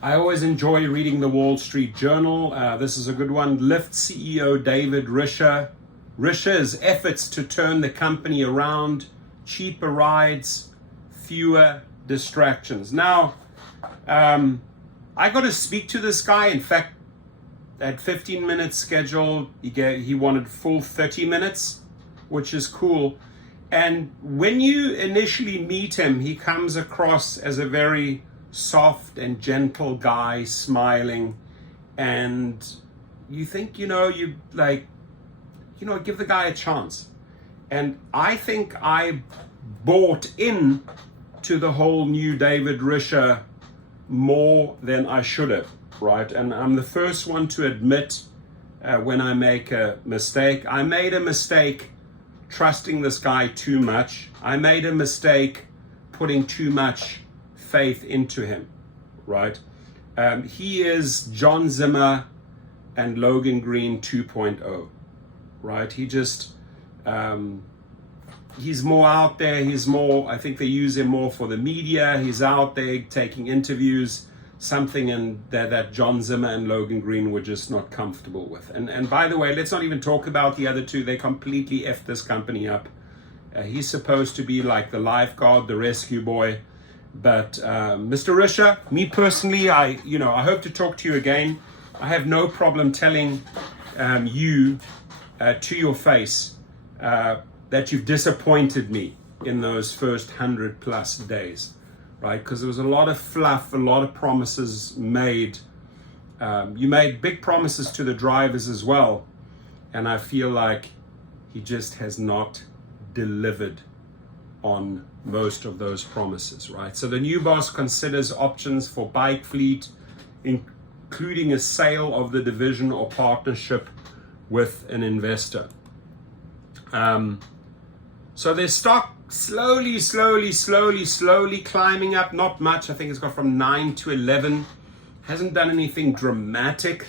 I always enjoy reading the Wall Street Journal. This is a good one. Lyft CEO David Risher. Risher's efforts to turn the company around, cheaper rides, fewer distractions. Now, I got to speak to this guy. In fact, at 15 minutes scheduled, he wanted full 30 minutes, which is cool. And when you initially meet him, he comes across as a very soft and gentle guy, smiling, and you think, give the guy a chance. And I think I bought in to the whole new David Risher more than I should have, right? And I'm the first one to admit when I make a mistake. I made a mistake trusting this guy too much. I made a mistake putting too much faith into him, right? He is John Zimmer and Logan Green 2.0, right? He's more out there. I think they use him more for the media. He's out there taking interviews, something that John Zimmer and Logan Green were just not comfortable with. And by the way, let's not even talk about the other two. They completely effed this company up. He's supposed to be like the lifeguard, the rescue boy. But Mr. Risher, me personally, I hope to talk to you again. I have no problem telling you to your face that you've disappointed me in those first 100+ days, right? Because there was a lot of fluff, a lot of promises made. You made big promises to the drivers as well, and I feel like he just has not delivered on most of those promises, right? So the new boss considers options for bike fleet, including a sale of the division or partnership with an investor. So their stock slowly climbing up, not much. I think it's got from 9 to 11. Hasn't done anything dramatic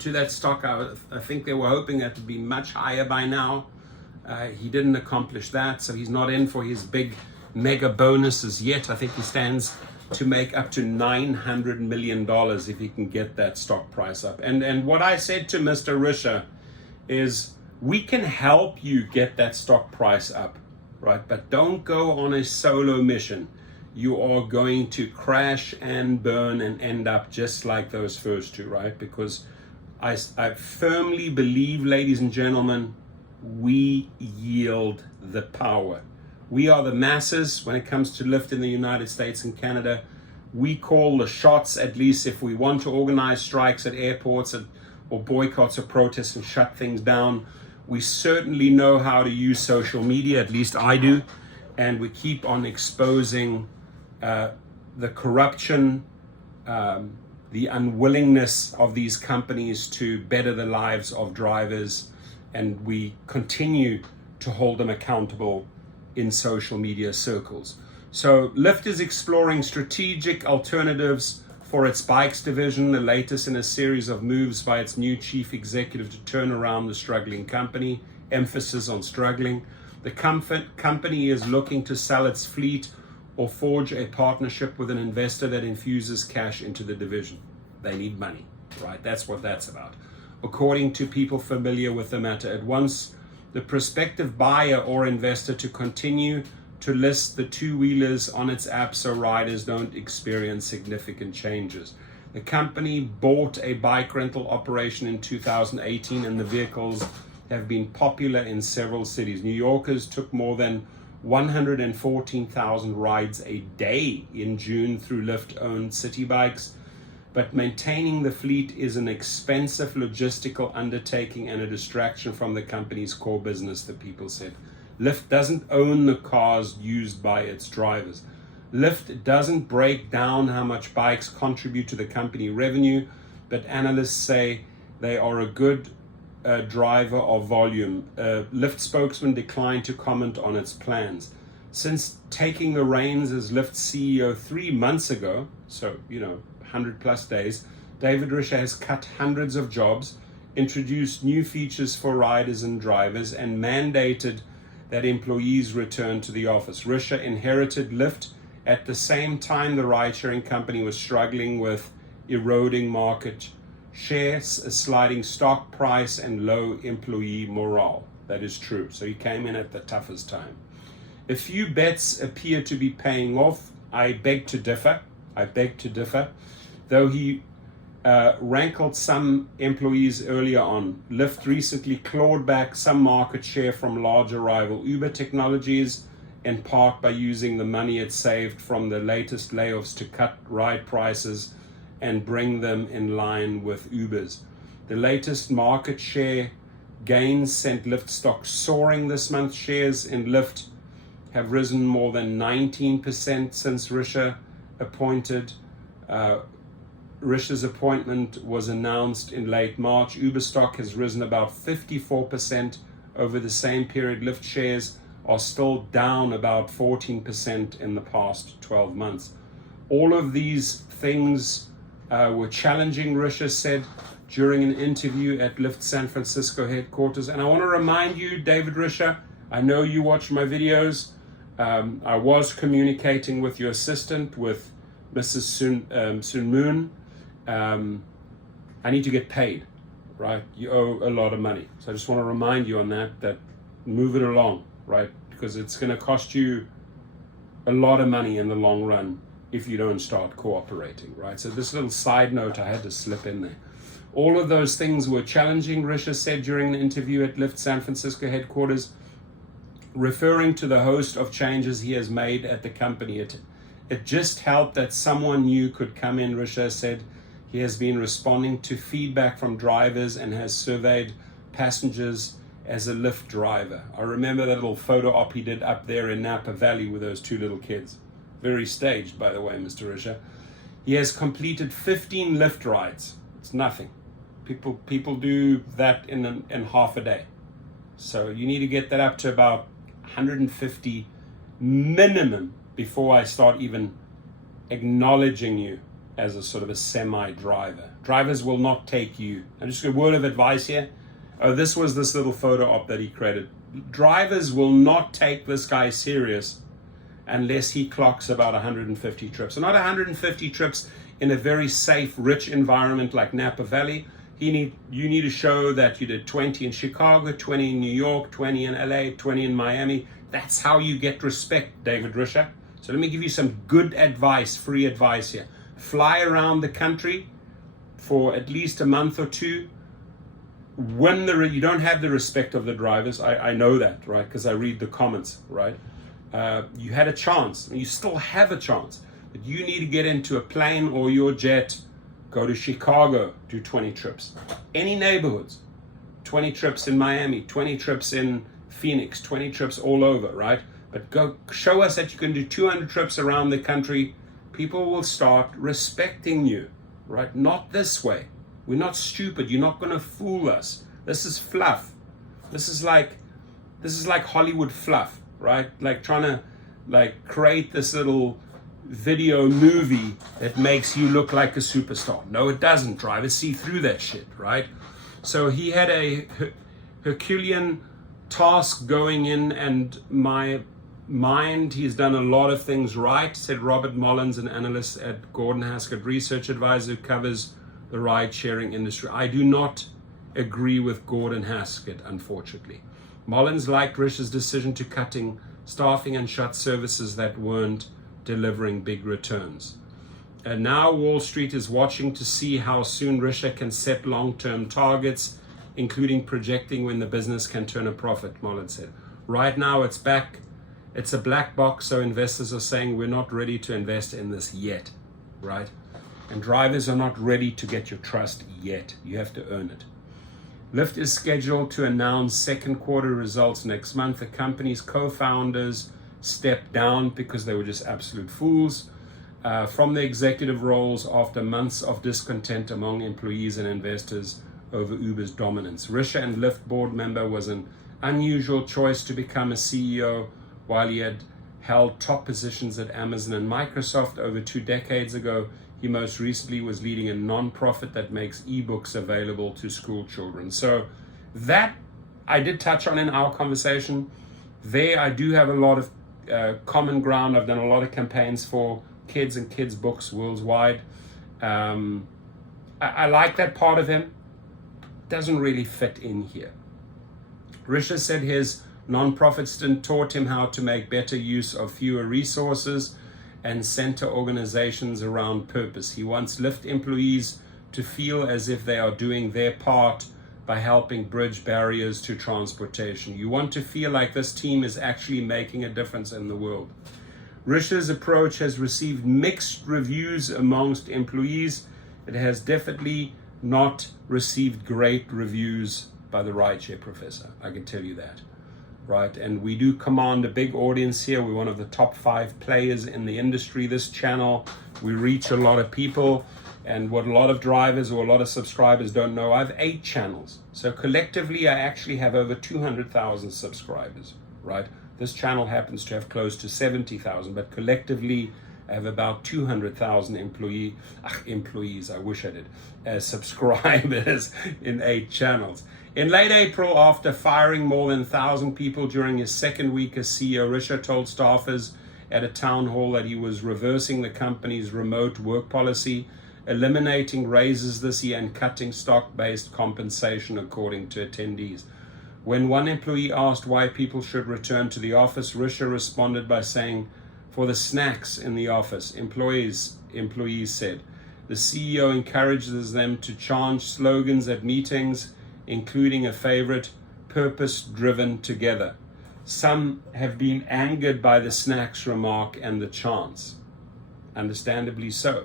to that stock. I think they were hoping that to be much higher by now. He didn't accomplish that, so he's not in for his big mega bonuses yet. I think he stands to make up to $900 million if he can get that stock price up. And what I said to Mr. Risher is, we can help you get that stock price up, right? But don't go on a solo mission. You are going to crash and burn and end up just like those first two, right? Because I firmly believe, ladies and gentlemen, we yield the power. We are the masses when it comes to Lyft in the United States and Canada. We call the shots, at least if we want to organize strikes at airports or boycotts or protests and shut things down. We certainly know how to use social media, at least I do, and we keep on exposing the corruption, the unwillingness of these companies to better the lives of drivers, and we continue to hold them accountable in social media circles. So Lyft is exploring strategic alternatives for its bikes division, the latest in a series of moves by its new chief executive to turn around the struggling company, emphasis on struggling. The company is looking to sell its fleet or forge a partnership with an investor that infuses cash into the division. They need money, right? That's what that's about. According to people familiar with the matter, it wants the prospective buyer or investor to continue to list the two-wheelers on its app so riders don't experience significant changes. The company bought a bike rental operation in 2018, and the vehicles have been popular in several cities. New Yorkers took more than 114,000 rides a day in June through Lyft-owned city bikes. But maintaining the fleet is an expensive logistical undertaking and a distraction from the company's core business, the people said. Lyft doesn't own the cars used by its drivers. Lyft doesn't break down how much bikes contribute to the company revenue, but analysts say they are a good driver of volume. Lyft spokesman declined to comment on its plans. Since taking the reins as Lyft CEO 3 months ago, so 100+ days, David Risher has cut hundreds of jobs, introduced new features for riders and drivers, and mandated that employees return to the office. Risher inherited Lyft At the same time, the ride-sharing company was struggling with eroding market shares, a sliding stock price, and low employee morale. That is true. So he came in at the toughest time. A few bets appear to be paying off. I beg to differ. Though he rankled some employees earlier on. Lyft recently clawed back some market share from larger rival Uber technologies, in part by using the money it saved from the latest layoffs to cut ride prices and bring them in line with Uber's. The latest market share gains sent Lyft stock soaring this month. Shares in Lyft have risen more than 19% since Risher appointed. Risher's appointment was announced in late March. Uber stock has risen about 54% over the same period. Lyft shares are still down about 14% in the past 12 months. All of these things were challenging, Risher said during an interview at Lyft San Francisco headquarters. And I want to remind you, David Risher, I know you watch my videos. I was communicating with your assistant, with Mrs. Sun Moon. I need to get paid, right? You owe a lot of money. So I just want to remind you on that move it along, right? Because it's going to cost you a lot of money in the long run if you don't start cooperating, right? So this little side note I had to slip in there. All of those things were challenging, Risher said during an interview at Lyft San Francisco headquarters, referring to the host of changes he has made at the company. It just helped that someone new could come in, Risher said. He has been responding to feedback from drivers and has surveyed passengers as a Lyft driver. I remember that little photo op he did up there in Napa Valley with those two little kids. Very staged, by the way, Mr. Risher. He has completed 15 Lyft rides. It's nothing. People do that in half a day. So you need to get that up to about 150 minimum before I start even acknowledging you as a sort of a semi-driver. Drivers will not take you. I'm just a word of advice here. Oh, this was this little photo op that he created. Drivers will not take this guy serious unless he clocks about 150 trips. So not 150 trips in a very safe, rich environment like Napa Valley. You need to show that you did 20 in Chicago, 20 in New York, 20 in LA, 20 in Miami. That's how you get respect, David Risher. So let me give you some good advice, free advice here. Fly around the country for at least a month or two. When you don't have the respect of the drivers, I know that, right? Because I read the comments, right? You had a chance, and you still have a chance. But you need to get into a plane or your jet, go to Chicago, do 20 trips. Any neighborhoods, 20 trips in Miami, 20 trips in Phoenix, 20 trips all over, right? But go show us that you can do 200 trips around the country. People will start respecting you, right? Not this way. We're not stupid. You're not going to fool us. This is fluff. This is like Hollywood fluff, right? Like trying to create this little video movie that makes you look like a superstar. No, it doesn't. Drivers see through that shit, right? So he had a Herculean task going in, and my mind, he's done a lot of things right, said Robert Mullins, an analyst at Gordon Haskett Research Advisor who covers the ride-sharing industry. I do not agree with Gordon Haskett, unfortunately. Mullins liked Risher's decision to cutting staffing and shut services that weren't delivering big returns. And now Wall Street is watching to see how soon Risher can set long-term targets, including projecting when the business can turn a profit, Mullins said. Right now it's a black box, so investors are saying we're not ready to invest in this yet, right? And drivers are not ready to get your trust yet. You have to earn it. Lyft is scheduled to announce second quarter results next month. The company's co-founders stepped down because they were just absolute fools from the executive roles after months of discontent among employees and investors over Uber's dominance. Risher and Lyft board member was an unusual choice to become a CEO while he had held top positions at Amazon and Microsoft over 2 decades ago. He most recently was leading a non-profit that makes ebooks available to school children. So that I did touch on in our conversation. There I do have a lot of Common Ground, I've done a lot of campaigns for kids and kids books worldwide. I like that part of him. Doesn't really fit in here. Risher said his non-profit stint taught him how to make better use of fewer resources and center organizations around purpose. He wants Lyft employees to feel as if they are doing their part by helping bridge barriers to transportation. You want to feel like this team is actually making a difference in the world. Risher's approach has received mixed reviews amongst employees. It has definitely not received great reviews by the Rideshare professor, I can tell you that, right? And we do command a big audience here. We're one of the top 5 players in the industry. This channel, we reach a lot of people, and what a lot of drivers or a lot of subscribers don't know, I have 8 channels. So collectively, I actually have over 200,000 subscribers, right? This channel happens to have close to 70,000, but collectively, I have about 200,000 employees, I wish I did, subscribers in 8 channels. In late April, after firing more than 1,000 people during his second week as CEO, Risher told staffers at a town hall that he was reversing the company's remote work policy, eliminating raises this year and cutting stock-based compensation, according to attendees. When one employee asked why people should return to the office, Risher responded by saying, "For the snacks in the office," employees said. The CEO encourages them to chant slogans at meetings, including a favorite, purpose-driven together. Some have been angered by the snacks remark and the chants, understandably so.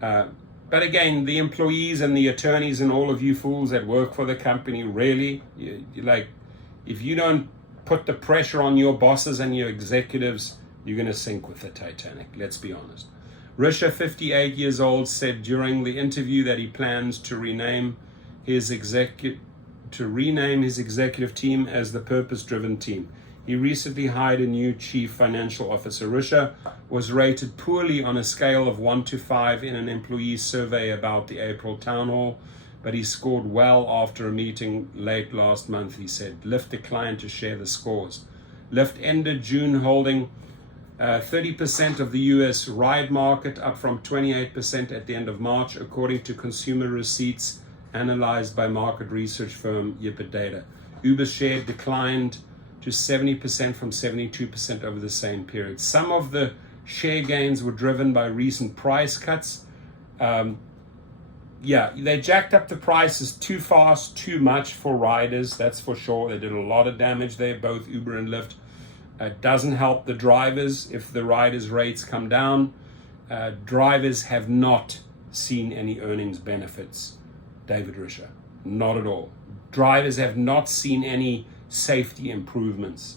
But again, the employees and the attorneys and all of you fools that work for the company, really, like, if you don't put the pressure on your bosses and your executives, you're going to sink with the Titanic, let's be honest. Risher, 58 years old, said during the interview that he plans to rename his executive team as the purpose-driven team. He recently hired a new chief financial officer. Risher was rated poorly on a scale of 1 to 5 in an employee survey about the April town hall, but he scored well after a meeting late last month, he said. Lyft declined to share the scores. Lyft ended June holding 30% of the US ride market, up from 28% at the end of March, according to consumer receipts analyzed by market research firm GetUpside. Uber's share declined to 70% from 72% over the same period. Some of the share gains were driven by recent price cuts. They jacked up the prices too fast, too much for riders, that's for sure. They did a lot of damage there, both Uber and Lyft. It doesn't help the drivers if the riders' rates come down. Drivers have not seen any earnings benefits, David Risher, not at all. Drivers have not seen any safety improvements,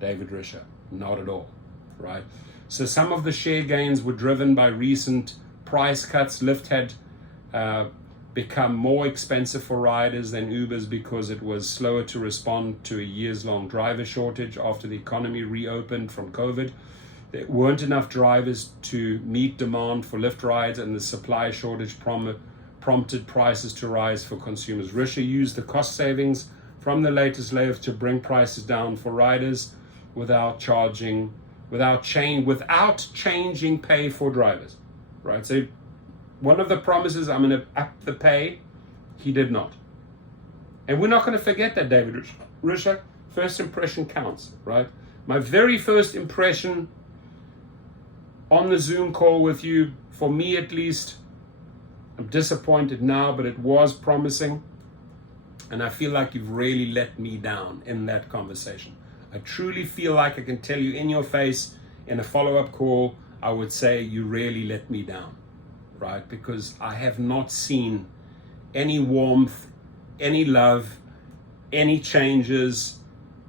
David Risher, not at all, right? So some of the share gains were driven by recent price cuts. Lyft had become more expensive for riders than Uber's because it was slower to respond to a years-long driver shortage after the economy reopened from COVID. There weren't enough drivers to meet demand for Lyft rides, and the supply shortage prompted prices to rise for consumers. Risher used the cost savings from the latest layoff to bring prices down for riders without changing pay for drivers, right? So one of the promises, I'm going to up the pay, he did not. And we're not going to forget that, David Risher. First impression counts, right? My very first impression on the Zoom call with you, for me at least, I'm disappointed now, but it was promising. And I feel like you've really let me down in that conversation. I truly feel like I can tell you in your face in a follow-up call, I would say you really let me down, right? Because I have not seen any warmth, any love, any changes,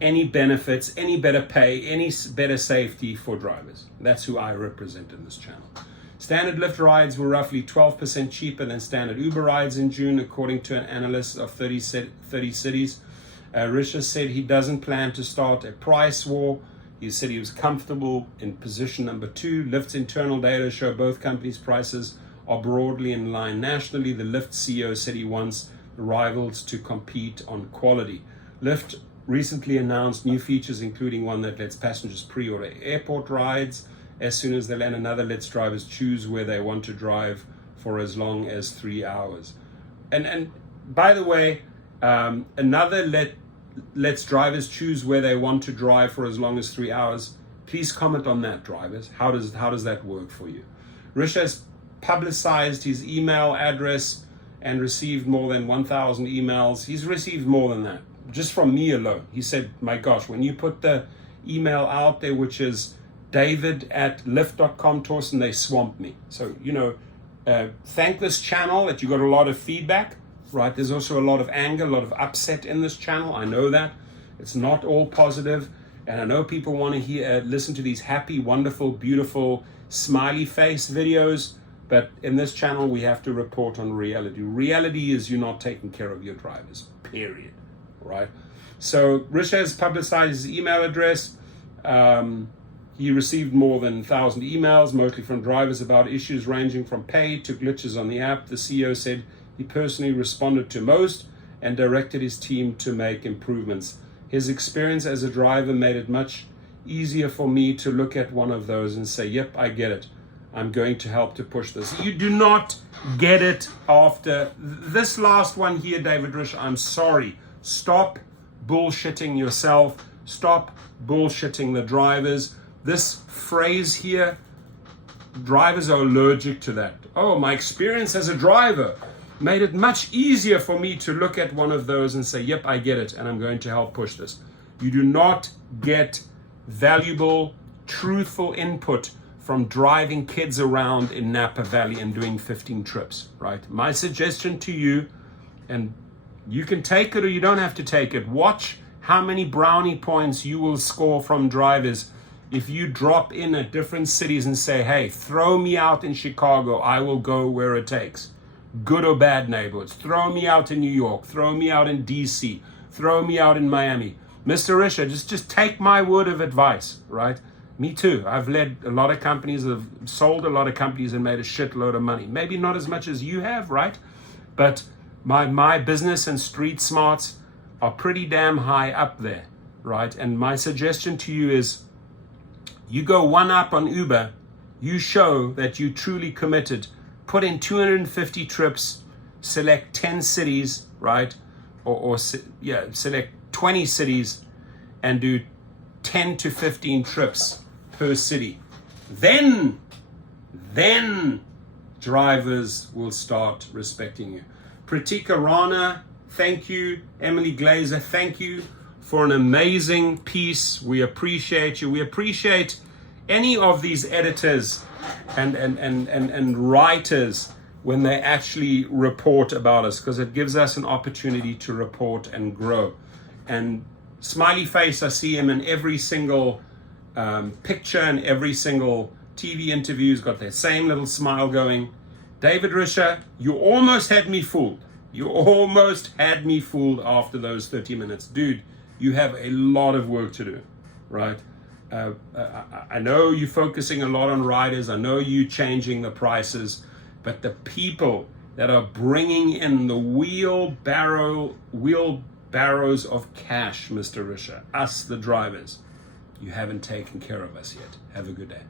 any benefits, any better pay, any better safety for drivers. That's who I represent in this channel. Standard Lyft rides were roughly 12% cheaper than standard Uber rides in June, according to an analyst of 30 cities. Risher said he doesn't plan to start a price war. He said he was comfortable in position number 2. Lyft's internal data show both companies' prices are broadly in line nationally. The Lyft CEO said he wants the rivals to compete on quality. Lyft recently announced new features, including one that lets passengers pre-order airport rides as soon as they land. Another lets drivers choose where they want to drive for as long as 3 hours. And by the way, another lets drivers choose where they want to drive for as long as 3 hours. Please comment on that, drivers. How does that work for you? Risher has publicized his email address and received more than 1,000 emails. He's received more than that, just from me alone. He said, my gosh, when you put the email out there, which is david@lyft.com, Torsten, they swamped me. So, thank this channel that you got a lot of feedback, right? There's also a lot of anger, a lot of upset in this channel. I know that. It's not all positive. And I know people want to listen to these happy, wonderful, beautiful, smiley face videos. But in this channel, we have to report on reality. Reality is you're not taking care of your drivers, period, right? So Risher has publicized his email address. He received more than 1,000 emails, mostly from drivers, about issues ranging from pay to glitches on the app. The CEO said he personally responded to most and directed his team to make improvements. His experience as a driver made it much easier for me to look at one of those and say, yep, I get it. I'm going to help to push this. You do not get it after this last one here, David Risher. I'm sorry. Stop bullshitting yourself. Stop bullshitting the drivers. This phrase here, drivers are allergic to that. Oh, my experience as a driver made it much easier for me to look at one of those and say, yep, I get it, and I'm going to help push this. You do not get valuable, truthful input from driving kids around in Napa Valley and doing 15 trips, right? My suggestion to you, and you can take it or you don't have to take it, watch how many brownie points you will score from drivers if you drop in at different cities and say, hey, throw me out in Chicago, I will go where it takes. Good or bad neighborhoods. Throw me out in New York. Throw me out in DC. Throw me out in Miami. Mr. Risher, just take my word of advice, right? Me too. I've led a lot of companies, I've sold a lot of companies and made a shitload of money. Maybe not as much as you have, right? But my business and street smarts are pretty damn high up there, right? And my suggestion to you is you go one up on Uber, you show that you truly committed. Put in 250 trips, select 10 cities, right? Select 20 cities and do 10 to 15 trips per city. Then drivers will start respecting you. Pratika Rana, thank you. Emily Glazer, thank you for an amazing piece. We appreciate you. We appreciate any of these editors and writers when they actually report about us, because it gives us an opportunity to report and grow. And smiley face, I see him in every single picture and every single TV interview. He's got that same little smile going. David Risher, you almost had me fooled. You almost had me fooled after those 30 minutes. Dude, you have a lot of work to do, right? I know you're focusing a lot on riders. I know you're changing the prices, but the people that are bringing in the wheelbarrows of cash, Mr. Risher, us, the drivers, you haven't taken care of us yet. Have a good day.